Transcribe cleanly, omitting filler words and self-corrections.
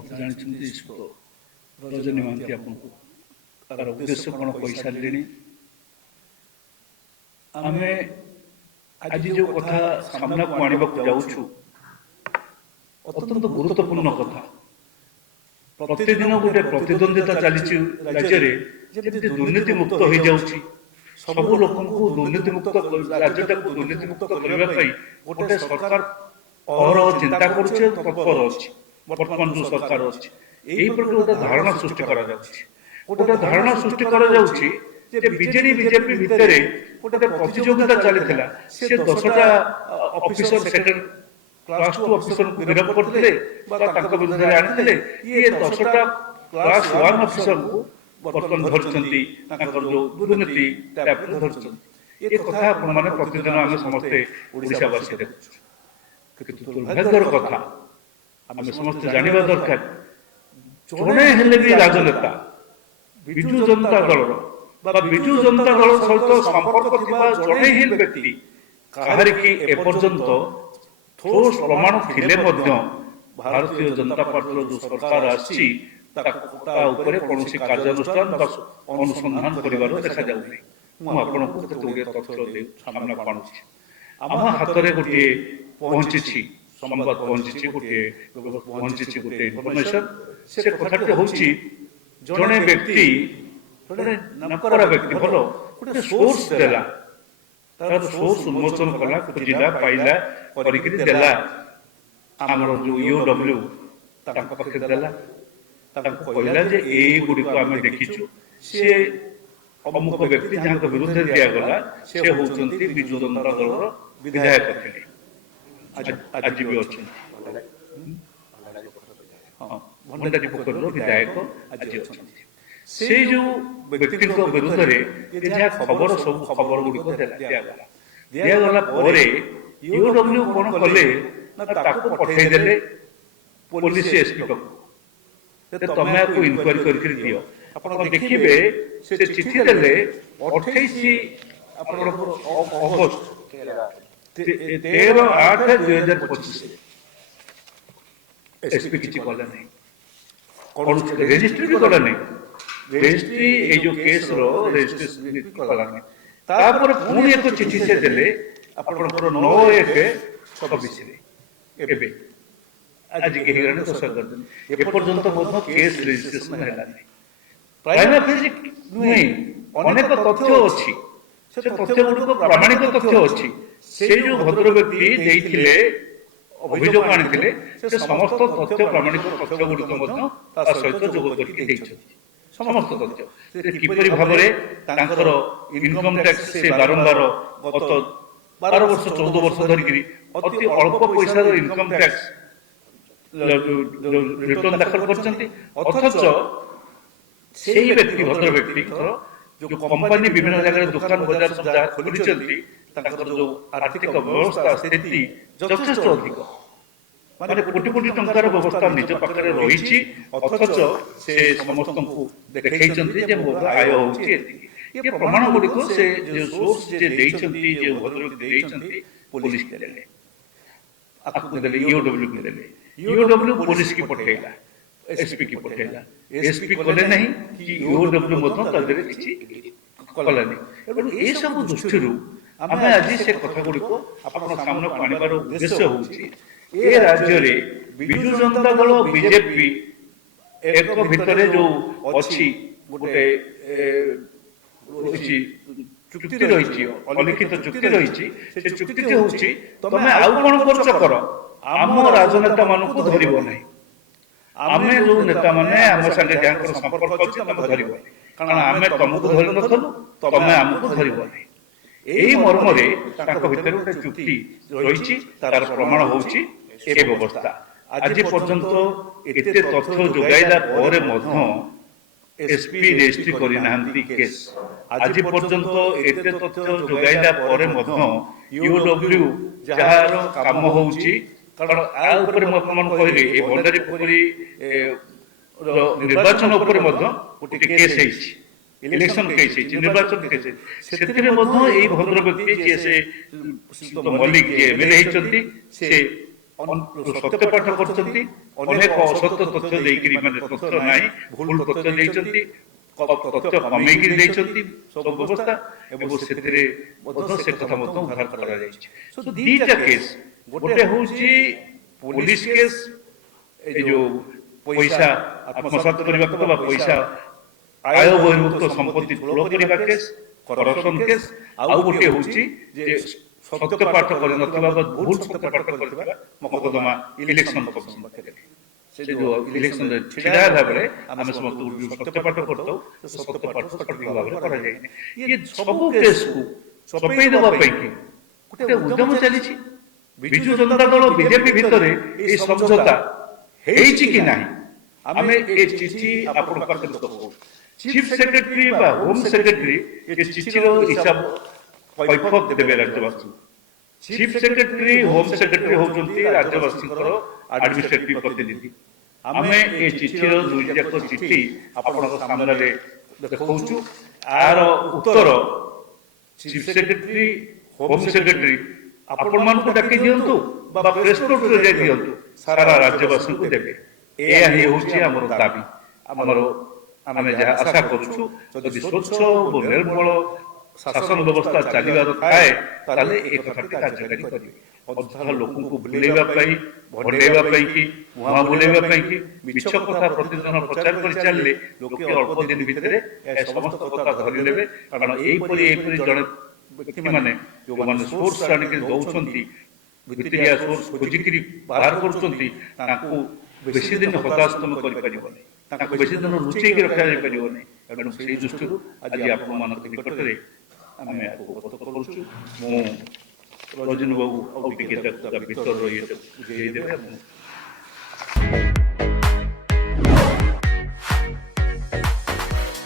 मत जानी रजनी महांती आपको तार उद्देश्य कौन कही सारे आम आज जो कथा सामना को आने जाऊँ अत्यंत गुरुत्वपूर्ण कथा प्रतिदिन गोटे प्रतिद्वंदिता चली राज्य में दुर्नीति मुक्त हो जाऊँगी सब लोक दुर्नीति मुक्त राज्य दुर्नीति मुक्त करने गोटे सरकार अहरह चिंता कर बर्तमान जो सरकार अच्छी यही प्रति गोटे धारणा सृष्टि गोटे धारणा सृष्टि बीजेडी बीजेपी भितर गोटे प्रतियोगिता चली से 10टा ऑफिसर सेकेंड क्लास 2 ऑफिसर को गिरफ्त करते विरुद्ध आनी ये 10टा क्लास 1 ऑफिसर को बर्तमान धरती जो दुर्नीति धरती ये कथा आपने प्रतिदिन आम समस्ते ओडावासी देखु दुर्भाग्यर कथा आम समस्ते जानवा दरकार जड़े हेले भी राजनेता विजु जनता दल विजु जनता दल सहित संपर्क थिबा जड़े ही व्यक्ति कहार कि एपर्यंत ठोस प्रमाण थिले मध्य भारतीय जनता पार्टी जो सरकार आसी कौन कार्यानुष्ठान अनुसंधान कर देखा जाऊना मुझे तथ्य सामना पाणुची आम हाथ में गोटे पहुंची संवाद पहुंची गोटे गोटे इनफर्मेशन से कथाटी हूँ जड़े व्यक्ति नकरा व्यक्ति भल गोटे सोर्स देला तार सोर्स उन्मोचन कला खोजिला पाइला करदेला आमर जो ईओडब्ल्यू पाखे देला कहला जे ए गुडी को आमे देखिछु से अमुक व्यक्ति जहाँ विरुद्ध दिगला से होचंती विजु जनता दल विधायक थे आज भी अच्छे भंडारी पोखर विधायक आज अच्छा से जो व्यक्ति विरुद्ध में खबर सब खबर गुड़िक दिगला ईओडब्ल्यू कौन कले पठेदेले पुलिस एसपी पाक तमें आपको इनक्वारी कर दियो आप देखिए से चिठी देले 28 अगस्त 13/8/2025 एसपी किसी कला नहीं कौन रेजिस्ट्री भी कला नहीं रेजिस्ट्री ये जो केस रो रेजिस्ट्रेशन कला नहीं तापर पुणी एक चिठी से देले आपनकर 9/1/26 एबे आज के हिरणे तो सरकार दिन एपर्यंत मध्य केस रेजिस्ट्रेशन हैला नहीं प्राइमा फेज नहीं अनेक तथ्य अछि से तथ्य गुड प्रामाणिक तथ्य अछि से जो भद्र व्यक्ति देइथिले अभियोग आनिथिले से समस्त तथ्य प्रामाणिक तथ्य गुड मध्य ता सहित जोग करके दैछथि समस्त तथ्य से किपरि भाबरे तांकर इनकम टैक्स से बारंबार गत 12 वर्ष 14 वर्ष धरिकरी अति अल्प पैसा इनकम टैक्स रिटर्न दाखल करछन्ति अथच से व्यक्ति भद्र व्यक्ति जो कंपनी विभिन्न जगह दुकान बाजार सब जगह खोली जो आर्थिक व्यवस्था स्थिति यथेष्ट अधिक माने कोटी कोटी टंकार व्यवस्था निज पाखरे रही अथच से समस्त को देखैछन्ति जे मोर आय होछि ये प्रमाण गुडी को से जो सोर्स जे देइछन्ति जे भद्र व्यक्ति देइछन्ति पुलिस के देले आपको देले ईओडब्ल्यू के देले ईओडब्ल्यू पुलिस की पठेला एसपी की पठेला एसपी कले नहीं कि ईओडब्ल्यू मत तादरे किछि कला नहीं एवं ए सब दृष्टि आम आज से कथा गुड़ी को आपन सामने पानिबार उद्देश्य होछि ए राज्य रे विजु जनता दल बीजेपी एक भितरे जो अछि गोटे रही चुक्ति रही अलिखित चुक्ति रही से चुक्ति होछि तमे आउ कोन करछ कर आम राजनेता मानकु धरिबो नहीं आमे जो नेता माने आम संगे जहाँ संपर्क अच्छे तुम धरब कारण आम तुमको धरी नथु तमें आमको धरब नहीं यही मर्म भितर गोटे चुक्ति रही तार प्रमाण होची ए व्यवस्था आज पर्यंत एते तथ्य जोगाइला एसपी रेजिस्ट्री करना केस आज पर्यंत एते तथ्य जोगाइला ईओडब्ल्यू जार काम होची कारण आ ऊपर मन कहले ए भंडारी पोखरी निर्वाचन ऊपर गोटे केस है इलेक्शन केस है निर्वाचन केस से भद्र व्यक्ति जे से मल्लिक जे एमएलए होती से सत्यपाठ करछन्ती ଅନେକ ଅସତ୍ୟ ତଥ୍ୟ ଦେଇକିରି ମାନେ ତଥ୍ୟ ନାହିଁ ଭୁଲ ତଥ୍ୟ ଦେଇଛନ୍ତି, ତଥ୍ୟ କମେଇକି ଦେଇଛନ୍ତି ସବୁ ବ୍ୟବସ୍ଥା ଏବଂ ସେଥିରେ ମଧ୍ୟ ସେ କଥା ମଧ୍ୟ ଉଦ୍ଧାର କରାଯାଇଛି। ଦିଟା କେସ୍, ଗୋଟେ ହଉଛି ପୋଲିସ କେସ୍, ଏ ଯୋଉ ପଇସା ଆତ୍ମସାତ କରିବାକୁ ବା ପଇସା ଆୟ ବହିର୍ଭୁତ ସମ୍ପତ୍ତି ଠୁଳ କରିବା କେସ୍, କରପସନ କେସ୍, ଆଉ ଗୋଟିଏ ହଉଛି ଯେ ସତ୍ୟପାଠ କରିନଥିବା ବା ଭୁଲ ସତ୍ୟପାଠ କରିଥିବା ମକଦ୍ଦମା ଇଲେକ୍ସନ କମିଶନ ପାଖରେ। ସେ ଯୋଉ ଇଲେକ୍ସନରେ ଛିଡ଼ା ହେଲା ବେଳେ ଆମେ ସମସ୍ତେ ଯୋଉ ସତ୍ୟପାଠ କରିଥାଉ ସେ ସତ୍ୟପାଠ ସଠିକ ଭାବରେ କରାଯାଇନି। ଇଏ ସବୁ କେସ୍କୁ ଚପେଇ ଦେବା ପାଇଁ ଗୋଟେ ଉଦ୍ୟମ ଚାଲିଛି। ବିଜୁ ଜନତା ଦଳ ବିଜେପି ଭିତରେ ଏଇ ସମଝୋତା ହେଇଛି କି ନାହିଁ, ଆମେ ଏ ଚିଠି ଆପଣଙ୍କ ପାଖରେ ଦବୁ। ଚିଫ ସେକ୍ରେଟାରୀ ବା ହୋମ ସେକ୍ରେଟାରୀ ଏ ଚିଠିର ହିସାବ କୈଫତ ଦେବେ ରାଜ୍ୟବାସୀଙ୍କୁ। ଚିଫ ସେକ୍ରେଟାରୀ ହୋମ ସେକ୍ରେଟାରୀ ହଉଛନ୍ତି ରାଜ୍ୟବାସୀଙ୍କର ଆଡମିନିଷ୍ଟ୍ରେଟିଭ ପ୍ରତିନିଧି। ଆମେ ଏ ଚିଠିର ଦୁଇଯାକ ଚିଠି ଆପଣଙ୍କ ସାମ୍ନାରେ ଦେଖାଉଛୁ। ଆର ଉତ୍ତର ଚିଫ ସେକ୍ରେଟାରୀ ହୋମ ସେକ୍ରେଟାରୀ ଆପଣମାନଙ୍କୁ ଡାକି ଦିଅନ୍ତୁ ବା ପ୍ରେସ ନୋଟରେ ଯାଇ ଦିଅନ୍ତୁ, ସାରା ରାଜ୍ୟବାସୀଙ୍କୁ ଦେବେ। ଏହା ହିଁ ହେଉଛି ଆମର ଦାବି। ଆମେ ଯାହା ଆଶା କରୁଛୁ, ଯଦି ସ୍ୱଚ୍ଛ ଓ ନିର୍ମଳ ଶାସନ ବ୍ୟବସ୍ଥା ଚାଲିବାର ଥାଏ ତାହେଲେ ଏ କଥାଟି କାର୍ଯ୍ୟକାରୀ କରିବେ। ଅଯଥା ଲୋକଙ୍କୁ ଭୁଲେଇବା ପାଇଁ, ଭଣ୍ଡେଇବା ପାଇଁ କି ମୁହଁ ବୁଲେଇବା ପାଇଁ କି ମିଛ କଥା ପ୍ରତିଦିନ ପ୍ରଚାର କରି ଚାଲିଲେ ଲୋକେ ଅଳ୍ପ ଦିନ ଭିତରେ ଏ ସମସ୍ତ କଥା ଧରି ନେବେ। କାରଣ ଏଇପରି ଜଣେ ବ୍ୟକ୍ତିମାନେ ଯୋଉମାନେ ସୋର୍ସ ଆଣିକି ଦଉଛନ୍ତି, ଭିତରିଆ ସୋର୍ସ ଖୋଜିକିରି ବାହାର କରୁଛନ୍ତି, ତାଙ୍କୁ ବେଶୀ ଦିନ ହତାଶ ତମେ କରିପାରିବନି, ତାଙ୍କୁ ବେଶୀ ଦିନ ଲୁଚେଇକି ରଖାଯାଇପାରିବନି। ତେଣୁ ସେଇ ଦୃଷ୍ଟିରୁ ଆଜି ଆପଣମାନଙ୍କ ନିକଟରେ ଆମେ ଉପସ୍ଥାପନ କରୁଛୁ। ମୁଁ ରଜନୀ ବାବୁ ଆଉ ଟିକେ ଭିତରର ଇଏ ବୁଝେଇ ଦେବେ।